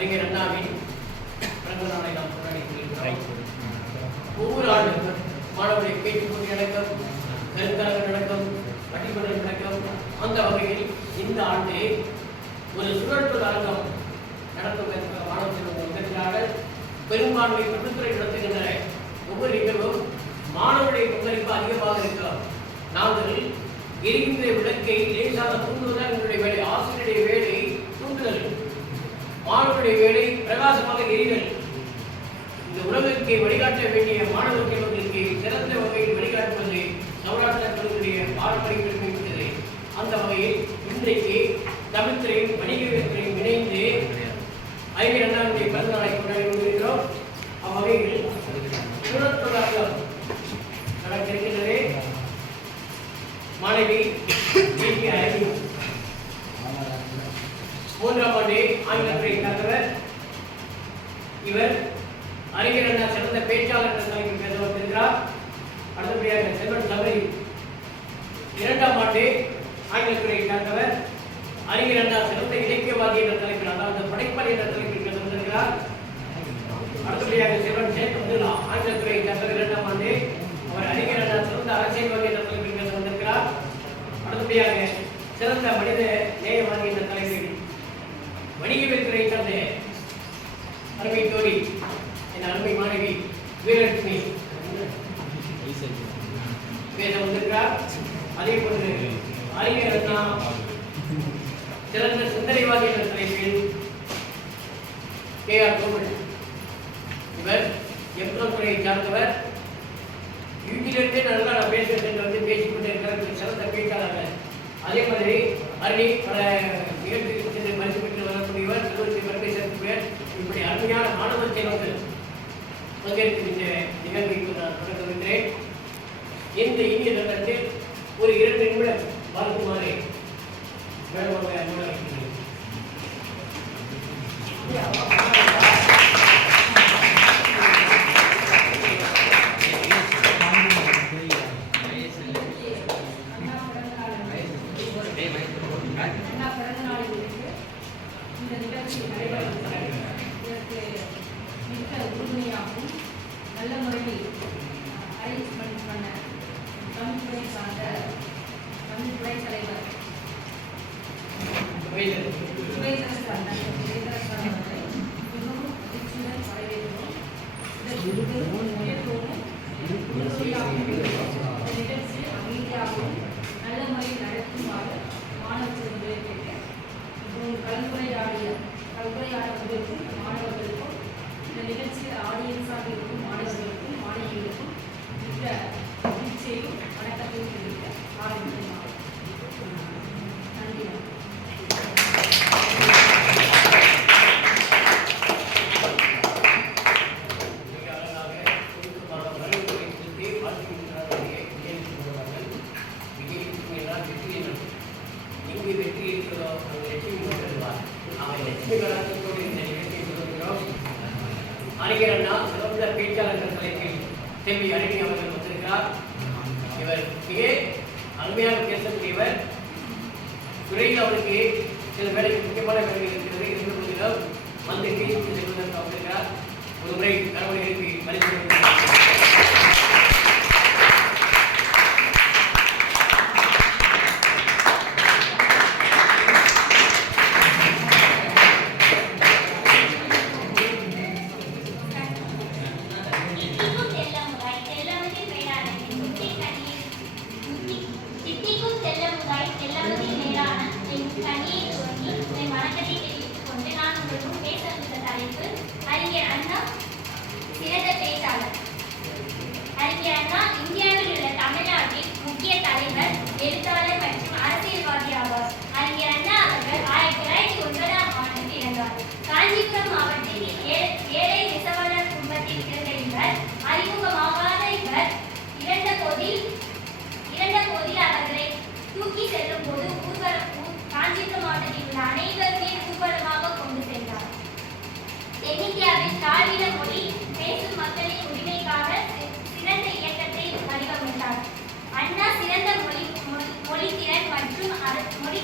அறிஞர் அண்ணாவின் நாளை நாம் கொண்டாடி கொண்டிருக்கிறோம். ஒவ்வொரு ஆண்டும் மாணவர்களை பேச்சு போட்டி நடக்கும் கருத்தரங்கு நடக்கும் பட்டிமன்றம் நடக்கும். அந்த வகையில் இந்த ஆண்டு ஒரு சுழற்பு அரங்கம் நடத்தும் என்ற மாணவ செல்வங்கள் நிகழ்ச்சியாக பெரும்பான்மை தொழில்துறை நடத்துகின்ற ஒவ்வொரு நிகழ்வும் மாணவருடைய பங்களிப்பு அதிகமாக இருக்கலாம் நாங்கள் எரிகின்ற விளக்கை லேசாக தூண்டுவதுதான் எங்களுடைய வேலை ஆசிரியருடைய வேலை தூண்டுதல். மாணவருடைய வேலை பிரகாசமாக எரிதல் இந்த உலகிற்கு வழிகாட்ட வேண்டிய மாணவ செல்வங்களுக்கு சிறந்த வகையில் வழிகாட்டுவது சௌராஷ்டிர கல்லூரிய பாரம்பரிய பெருமை மிக்கது அந்த வகையில் இன்றைக்கு தமிழ்துறையும் வணிகத்துறையும் இணைந்து அறிஞர் அண்ணாவுடைய பிறந்த நாளை கொண்டாடி கொண்டிருக்கிறோம் அவ்வகையில் சூழத்தொழிலாளர் நடக்க இருக்கின்றது மாணவி ஜிபி அறிவு மூன்றாம் ஆண்டு ஆங்கிலத்துறை சார்ந்தவர் இவர் அறிஞர் அண்ணா சிறந்த பேச்சாளர் என்ற தலைப்பில் பேச வந்திருக்கிறார் அடுத்தபடியாக செல்வன் சபரி இரண்டாம் ஆண்டு ஆங்கிலத்துறை சார்ந்தவர் அறிஞர் அண்ணா சிறந்த இலக்கியவாதி என்ற தலைப்பில் அதாவது படைப்பாளி என்ற தலைப்பில் பேச வந்திருக்கிறார் அடுத்தபடியாக செல்வன் ஷேக் அப்துல்லா ஆங்கிலத்துறை சார்ந்தவர் இரண்டாம் ஆண்டு அவர் அறிஞர் அண்ணா சிறந்த அரசியல்வாதி என்ற தலைப்பில் பேச வந்திருக்கிறார் அடுத்தபடியாக சிறந்த மனித நேயவாதி என்ற தலைப்பில் வணிகவியல் துறை சார்ந்த அருமை தோழி என் அருமை மாணவி வீரலட்சுமி பேச வந்திருக்கிறார் அதே போன்று அறிஞர் சிறந்த சிந்தனைவாதி என்ற தலைப்பில் கே ஆர் கோமல் இவர் எம்ப்ளோ துறையை சார்ந்தவர். யூஜிலிருந்தே நல்லா நான் பேசுவேன் என்று வந்து பேசிக்கொண்டே இருக்கிற சிறந்த பேச்சாளர்கள் அதே மாதிரி அருணி பல நிகழ்ச்சிகளுக்கு சென்று பரிசு பெற்று வரக்கூடியவர் திருவள்ளி வருகை சேர்க்கக்கூடியவர் இப்படி அருமையான மாணவ செல்வங்கள் பங்கேற்கின்ற நிகழ்வை நான் தொடங்குகின்றேன். இந்த இந்திய நகரத்தில் ஒரு இரண்டு நிமிடம் மாணிக்கம் இவர் அறிமுகமாகாத இவர் காஞ்சிபுரம் மாவட்டத்தில் உள்ள அனைவருமே ஊர்வலமாக கொண்டு சென்றார். தென்னிந்தியாவில் மொழி பேசும் மக்களின் உரிமைக்காக சிறந்த இயக்கத்தை வடிவமைத்தார். அண்ணா சிறந்த மொழி மொழி திறன் மற்றும் மொழி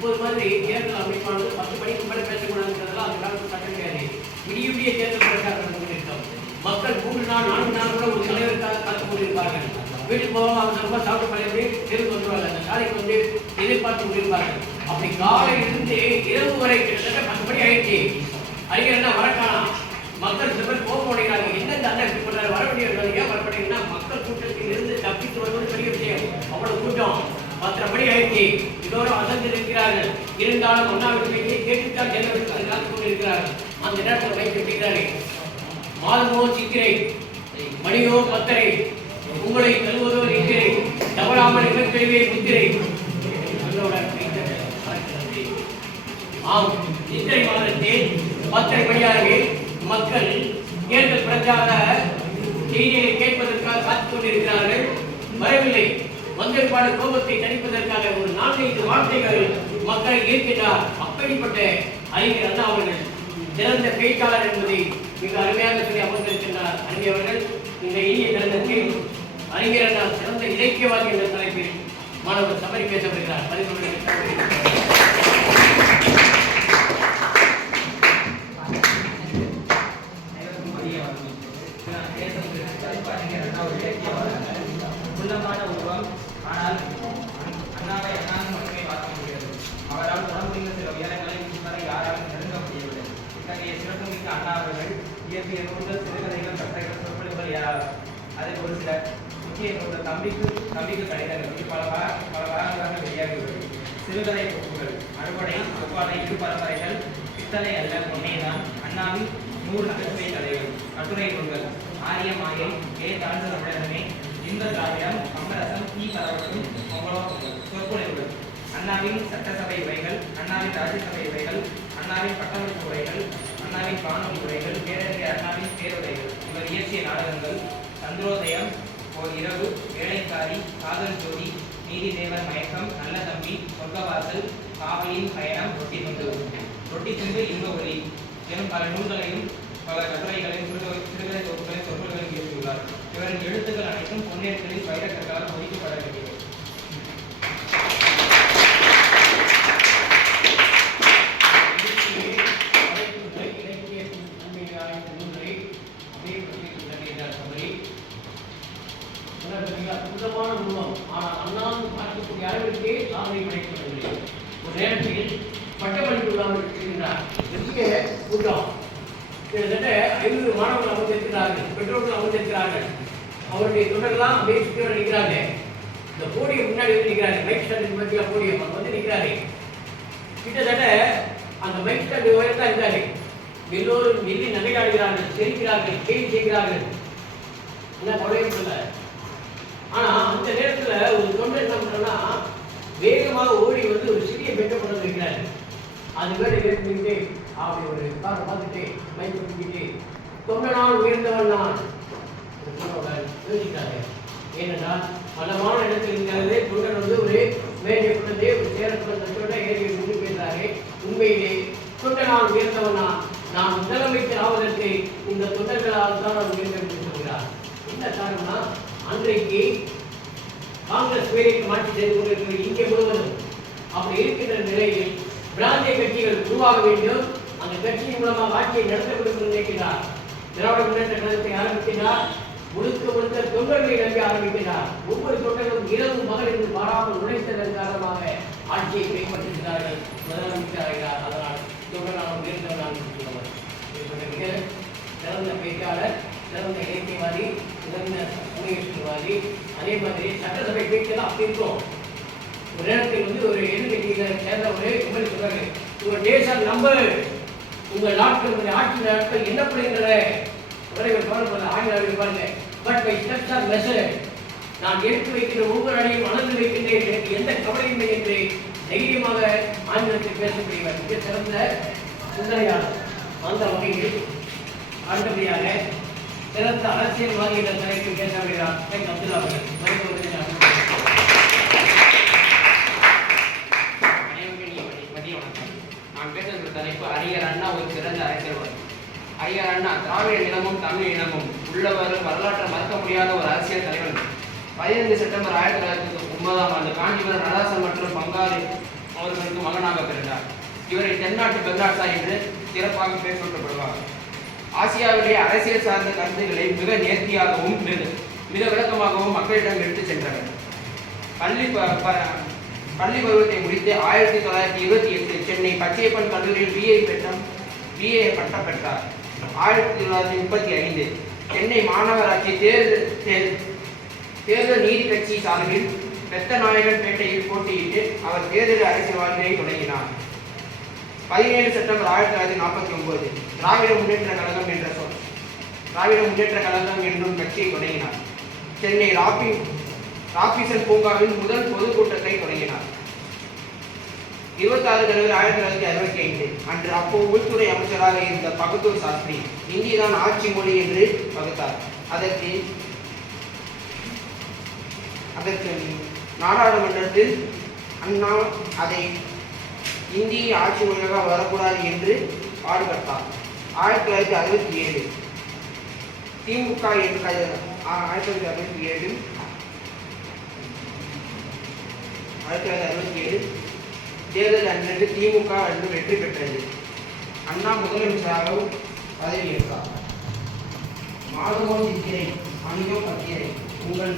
இப்போது மாதிரி தேர்தல் அமைப்பானது பத்து மணிக்கு மேலே பேசக்கூடாதுன்றதெல்லாம் அந்த காலத்தில் சட்டம் கிடையாது விடிய விடிய தேர்தல் பிரச்சாரம் நடந்து கொண்டிருக்கோம் மக்கள் மூன்று நாள் நான்கு நாள் கூட ஒரு தலைவருக்காக காத்து கொண்டிருப்பார்கள். வீட்டுக்கு போவோம் அவங்க ரொம்ப சாப்பிட்டு பழைய தேர்வு வந்துருவாங்க அந்த காலைக்கு வந்து எதிர்பார்த்து கொண்டிருப்பார்கள். அப்படி காலையிலிருந்து இரவு வரை கிட்டத்தட்ட பத்து மணி ஆயிடுச்சு. அறிஞர்னா என்ன மக்கள் சில பேர் கோபம் அடைகிறாங்க. என்ன இந்த இப்படி பண்ணாரு வர வேண்டியவர்கள் ஏன் வர மாட்டேங்கன்னா மக்கள் கூட்டத்தில் இருந்து தப்பித்து வருவது பெரிய விஷயம். அவ்வளவு கூட்டம். பத்தரை மணி ஆயிடுச்சு. எல்லோரும் அசந்து இருக்கிறார்கள் இருந்தாலும் அண்ணாவிற்கு கேட்டுத்தான் ஜனவரி காத்து கொண்டிருக்கிறார்கள். அந்த நேரத்தில் வைத்து கேட்கிறாரு மாதமோ சித்திரை மணியோ பத்தரை உங்களை தழுவதோ நித்திரை தவறாமல் இனக்கழிவே முத்திரை. ஆம் சித்திரை மாதத்தில் பத்தரை மணியாகவே மக்கள் தேர்தல் பிரச்சார செய்தியை கேட்பதற்காக காத்துக் கொண்டிருக்கிறார்கள். வரவில்லை. வந்தேற்பாடு கோபத்தை தணிப்பதற்காக ஒரு நான்கைந்து வார்த்தைகள் மக்களை ஈர்க்கிறார் அப்படிப்பட்ட அறிஞர் அண்ணா அவர்கள். சிறந்த பேச்சாளர் என்பதை மிக அருமையாக சொல்லி அமர்ந்திருக்கின்றார். அறிஞர்கள் இந்த இனிய தருணத்தில் அறிஞர் அண்ணா சிறந்த இலக்கியவாதி என்ற தலைப்பில் மாணவர் சபரி பேசப்படுகிறார் வருகிறார். பதினொன்று அதே ஏராளம் ஒரு சில முக்கிய நூல்கள் தம்பிக்கு தம்பிக்கு கடிதங்கள் பல பல வாரங்களாக வெளியாகியுள்ளது. சிறுகதை தொகுப்புகள் அறுபடை ஒவ்வாடை இரு பரம்பரைகள் பித்தளை அல்ல பொன்னேதான் அண்ணாவின் நூறு நகைச்சுவை கதைகள் கட்டுரை நூல்கள் ஆரிய மாயை ஏ தாழ்ந்த தமிழகமே இன்ப திராவிடம் அமரசம் தீ கலவரம் பொங்கலோ சொற்பொழிவுகள். அண்ணாவின் சட்டசபை உரைகள் அண்ணாவின் ராஜ்யசபை உரைகள் அண்ணாவின் பட்டமளிப்பு உரைகள் அண்ணாவின் காணொலி உரைகள் பேரறிஞர் அண்ணாவின் பேருரைகள் இவர் இயற்றிய நாடகங்கள் சந்திரோதயம் ஓர் இரவு வேலைக்காரி காதல் ஜோதி நீதி தேவர் மயக்கம் நல்ல தம்பி சொர்க்கவாசல் காவலின் பயணம் ரொட்டி துண்டு. ரொட்டி துண்டு இன்ப ஒளி. எனும் பல நூல்களையும் பல கட்டுரைகளையும் சிறுக- சிறுகதை தொகுப்புகளையும் சொற்பொழிவுகளையும் இயற்றியுள்ளார். இவரின் எழுத்துக்கள் அனைத்தும் பொன்னேற்களில் வைரக்கற்களால் பொறிக்கப்பட நேரத்தில் பட்டமளிப்பு இல்லாமல் இருக்கின்றார் பெரிய கூட்டம். கிட்டத்தட்ட ஐநூறு மாணவர்கள் அமர்ந்திருக்கிறார்கள் பெற்றோர்கள் அமர்ந்திருக்கிறார்கள். அவருடைய தொண்டர்கள்லாம் அப்படியே சுற்றி நிற்கிறாங்க. இந்த போடியம் முன்னாடி வந்து நிற்கிறாரு. மைக் ஸ்டாண்டின் மத்திய போடியம் அங்கே வந்து நிற்கிறாரு. கிட்டத்தட்ட அந்த மைக் ஸ்டாண்ட் உயரத்தான் இருக்காரு. எல்லோரும் எள்ளி நகையாடுகிறார்கள் தெரிக்கிறார்கள் கேள்வி செய்கிறார்கள். என்ன கொலையும் இல்லை ஆனால் அந்த நேரத்தில் ஒரு தொண்டர் என்ன பண்ணுறோன்னா வேகமாக ஓடி வந்து ஒரு சிறிய பெட்டை கொண்டு வந்து அது மேலே ஏறிட்டு அப்படி ஒரு காரை பார்த்துட்டு மைக் தூக்கிட்டு நாள் உயர்ந்தவன் நான். இந்த ஏனென்றால் பலமான இடத்தில் இருக்கிறது தொண்டர் வந்து ஒரு மேடை குழந்தை ஒரு சேரத்தில் தொண்டை ஏறி நின்று பேசுறாரு உண்மையிலே தொண்டனால் உயர்ந்தவன் நான். நான் முதலமைச்சர் ஆவதற்கு இந்த தொண்டர்களால் தான் நான் உயர்ந்தேன் என்று சொல்கிறார். என்ன காரணம்னா அன்றைக்கு காங்கிரஸ் வேலைக்கு மாற்றி செய்து கொண்டிருக்கிறது இங்கே முழுவதும் அப்படி இருக்கின்ற நிலையில் பிராந்திய கட்சிகள் உருவாக வேண்டும். அந்த கட்சியின் மூலமாக ஆட்சியை நடத்த வேண்டும் நினைக்கிறார். திராவிட முன்னேற்ற கழகத்தை ஆரம்பிக்கிறார். முழுக்க முழுக்க தொண்டர்களை நம்பி ஆரம்பிக்கிறார். ஒவ்வொரு தொண்டர்களும் இரவு மகள் என்று பாராமல் உழைத்ததன் காரணமாக ஆட்சியை கைப்பற்றுகிறார்கள். முதலமைச்சர் ஆகிறார் அதனால் தொண்டரால் உயர்ந்தவராக இருக்கிறவர். சிறந்த பேச்சாளர் சிறந்த இயற்கைவாதி இலக்கியவாதி சிறந்த சமயவாதி அதே மாதிரி சட்டசபை பேச்செல்லாம் அப்படி இருக்கும். ஒரு நேரத்தில் வந்து ஒரு எதிர்கட்சியில் சேர்ந்த ஒரு உங்களை சொல்றாரு டேஸ் ஆர் நம்பர் உங்கள் நாட்கள் உங்கள் ஆட்சி நாட்கள் என்ன எண்ணப்படுகின்றன உங்களை பாருங்க ஆங்கில பாருங்க. But my steps are measure நான் எடுத்து வைக்கிற ஒவ்வொரு அடியும் அளந்து வைக்கின்றேன். எனக்கு எந்த கவலையும் இல்லை என்று தைரியமாக ஆங்கிலத்தில் பேசக்கூடியவர். மிக சிறந்த சிந்தனையாளர். அந்த வகையில் அடுத்தபடியாக சிறந்த அரசியல்வாதி என்ற தலைப்பில் பேச வருகிறார் ஷேக் அப்துல்லா அவர்கள். நான் பேசுகிற தலைப்பு. அரியர் அண்ணா ஒரு சிறந்த அரசியல்வாதி. ஐயர் அண்ணா திராவிட இனமும் தமிழ் இனமும் உள்ளவர் வரலாற்றை மறக்க முடியாத ஒரு அரசியல் தலைவன். பதினைந்து செப்டம்பர் ஆயிரத்தி தொள்ளாயிரத்தி ஒன்பதாம் ஆண்டு காஞ்சிபுரம் நடராசன் மற்றும் பங்காளி அவர்களுக்கு மகனாக பிறந்தார். இவரை தென்னாட்டு பெருநாட்டா என்று சிறப்பாக பெயர் சூட்டப்படுவார். ஆசியாவிலே அரசியல் சார்ந்த கருத்துக்களை மிக நேர்த்தியாகவும் மிக மிக விளக்கமாகவும் மக்களிடம் எடுத்துச் சென்றனர். பள்ளி ப- ப- பள்ளி பருவத்தை முடித்து ஆயிரத்தி தொள்ளாயிரத்தி இருபத்தி எட்டு சென்னை பச்சையப்பன் கல்லூரியில் பிஏ பட்டம் பிஏ பட்டம் பெற்றார். ஆயிரத்தி தொள்ளாயிரத்தி முப்பத்தி ஐந்து சென்னை மாநகராட்சி தேர்தல் தேர்- தேர்தல் நீதி கட்சி சார்பில் பெத்தநாயகன் பேட்டையில் போட்டியிட்டு அவர் தேர்தல் அரசியல் வாழ்க்கையை தொடங்கினார். பதினேழு செப்டம்பர் ஆயிரத்தி தொள்ளாயிரத்தி நாற்பத்தி ஒன்பது. திராவிட முன்னேற்ற கழகம் என்ற சொல். திராவிட முன்னேற்ற கழகம் என்றும் கட்சியை தொடங்கினார். சென்னை ராபி ராபிசன் பூங்காவின் முதல் பொதுக்கூட்டத்தை தொடங்கினார். இருபத்தாறு ஜனவரி ஆயிரத்தி தொள்ளாயிரத்தி அறுபத்தி ஐந்து அன்று அப்போ உள்துறை அமைச்சராக இருந்த பகதூர் சாஸ்திரி இந்தி தான் ஆட்சி மொழி என்று வகுத்தார் அதற்கு அதற்கு நாடாளுமன்றத்தில் அண்ணா அதை இந்தி ஆட்சி மொழியாக வரக்கூடாது என்று பாடுபட்டார் ஆயிரத்தி தொள்ளாயிரத்தி அறுபத்தி ஏழு. திமுக என்று ஆயிரத்தி தொள்ளாயிரத்தி அறுபத்தி ஏழு. ஆயிரத்தி தொள்ளாயிரத்தி அறுபத்தி ஏழு. தேர்தல் அன்றைக்கு திமுக அன்று வெற்றி பெற்றது. அண்ணா முதலமைச்சராக பதவியேற்றார். மாதமோ இருக்கிறேன் அணியோ பத்திரை உங்கள்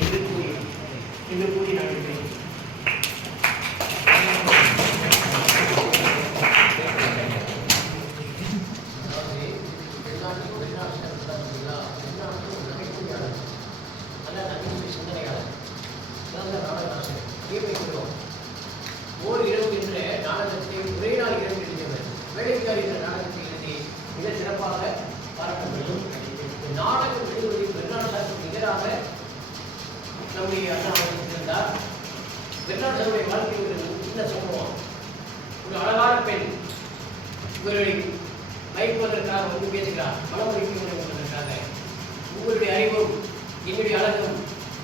என்று கூறி என்று கூறி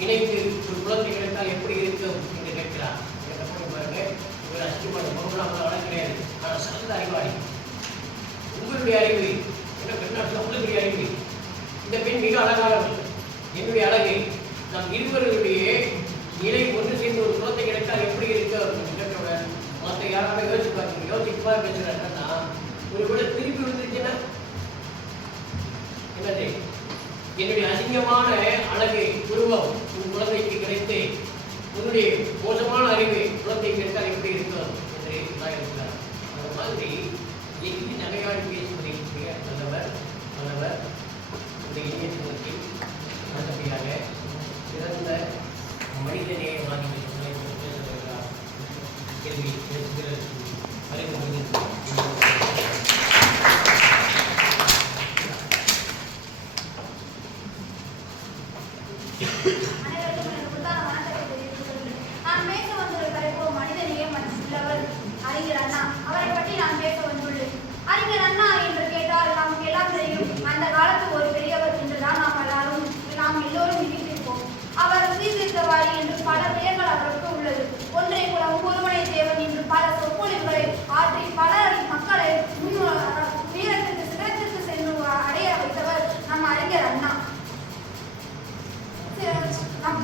இணைத்து ஒரு குழந்தை கிடைத்தால் எப்படி இருக்கும் என்று கேட்கிறார். என்ற அப்படி பாருங்க. இவர் அசிங்கமான பொருளாக கிடையாது ஆனால் சிறந்த அறிவாளி உங்களுடைய அறிவு Okay.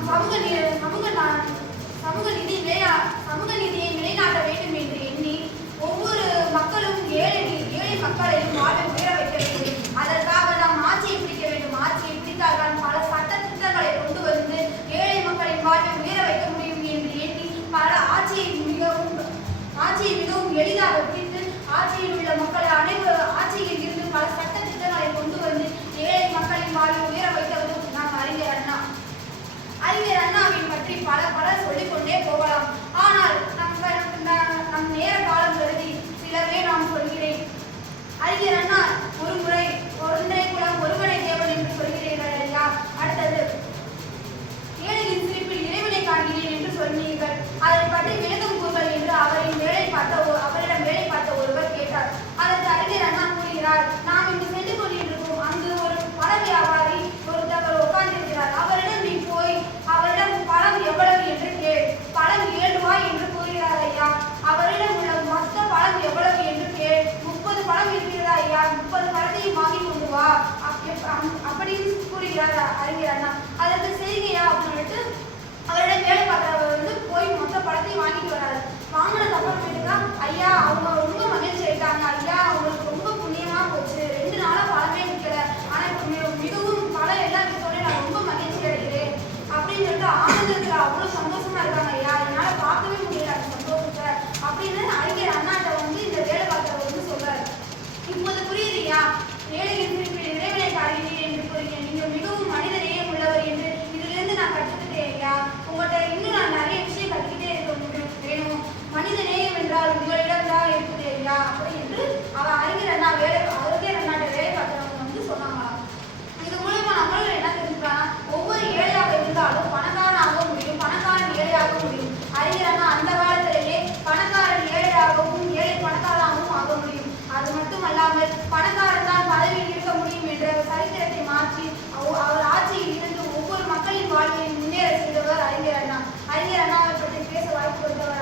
சமூக நீ- சமூக நா- சமூக நீதி நிலைநா சமூக நீதியை நிலைநாட்ட வேண்டும் என்று எண்ணி ஒவ்வொரு மக்களும் ஏழை ஏழை மக்களையும் வாழ உயர வைக்க வேண்டும். அதற்காக நாம் ஆட்சியை பிடிக்க வேண்டும். ஆட்சியை பிடித்தால்தான் பல சட்ட திட்டங்களை கொண்டு வந்து ஏழை மக்களின் வாழ்வை உயர வைக்க முடியும் என்று எண்ணி பல ஆட்சியை மிகவும் ஆட்சியை மிகவும் எளிதாக பிடித்து ஆட்சியில் உள்ள மக்களை அனைவரும் ஆட்சியில் இருந்து பல சட்ட திட்டங்களை கொண்டு வந்து ஏழை மக்களின் வாழ்வை உயர வைத்தவரும் நாம் அறிஞர் அண்ணா அறிஞர் அண்ணாவின் பற்றி பல பல சொல்லிக்கொண்டே போகலாம். ஆனால் நம் நம் நேர காலம் கருதி சிலவே நான் சொல்கிறேன். அறிஞர் அண்ணா வாங்கினதுக்கு அப்புறமேட்டுக்கா ஐயா அவங்க ரொம்ப மகிழ்ச்சி ஆயிட்டாங்க. ஐயா அவங்களுக்கு ரொம்ப புண்ணியமா போச்சு. ரெண்டு நாளா பழமே நிற்கல ஆனா இப்போ மிகவும் பழம் எல்லாம் விற்கோட நான் ரொம்ப மகிழ்ச்சி அடைகிறேன். அப்படின்னு சொல்லிட்டு ஆனந்தத்துல அவ்வளவு சந்தோஷமா இருக்காங்க. ஐயா என்னால பார்க்கவே முடியல அந்த சந்தோஷத்தை. அப்படின்னு வாழ்வில் முன்னேற செய்தவர் அறிஞர் அண்ணா. அறிஞர் அண்ணாவை பற்றி பேச வாய்ப்பு கொடுத்தவர்